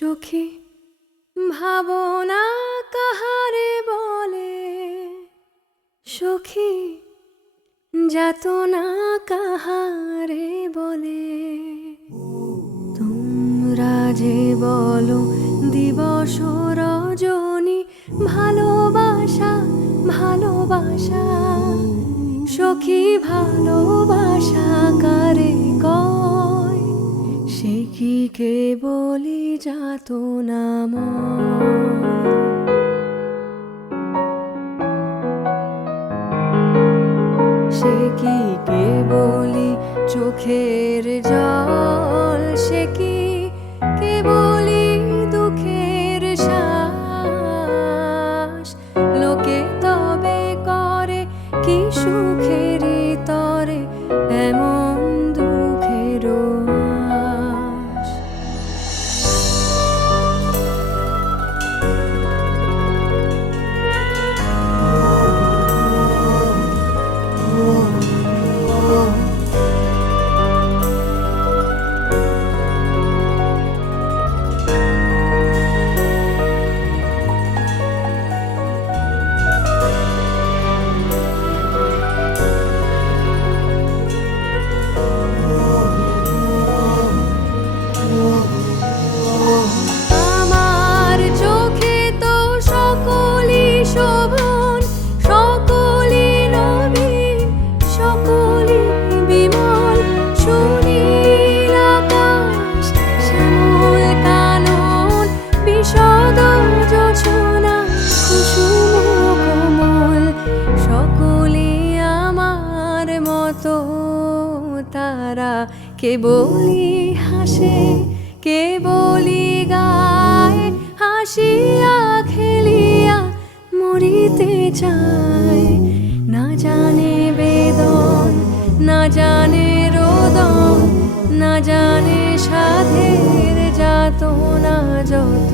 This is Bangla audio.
সখী ভাবনা কাহারে বলে, সখী যাতনা কাহারে বলে। তোমরা যে বলো দিবস রজনী, ভালোবাসা ভালোবাসা, সখী ভালোবাসা কারে কয়? সে কি কেবলি যাতনাময়? সে কি কেবলি চোখের জল? সে কি কেবলি দুঃখের শ্বাস? লোকে তবে করে কি সুখেরই তরে এমন দুঃখের আশ? তারা কেবলি হাসে, কেবলি গায়, হাসিয়া খেলিয়া মরিতে চায়। না জানে বেদন, না জানে রোদন, না জানে সাধের যাতনা যত।